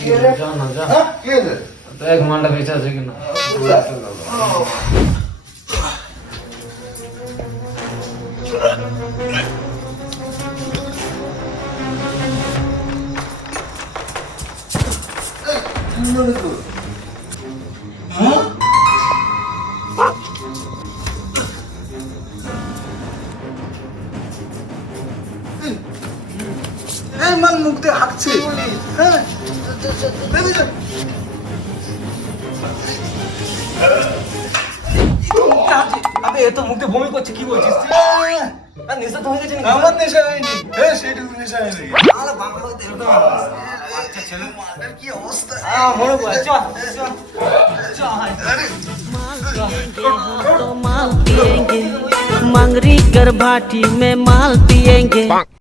जाओ ना जा কে রে तो एक मांडा बेचा से कि ना এই মান মুখ দিয়ে হাঁকছে হ্যাঁ দেখি যা আবে এ তো মুখে বমি করছে কি বলছিস তুই আর নেশা তো হয়ে গেছে নাকি আমার নেশা হয়নি হ্যাঁ সেইটুকু নেশা হয়নি আরে বাংলা হতে এটা আচ্ছা ছেলে মাদের কি অবস্থা মনে পড়ে চল চল চল আরে तो माल पिएंगे मंगरी कर भाटी में माल पिएंगे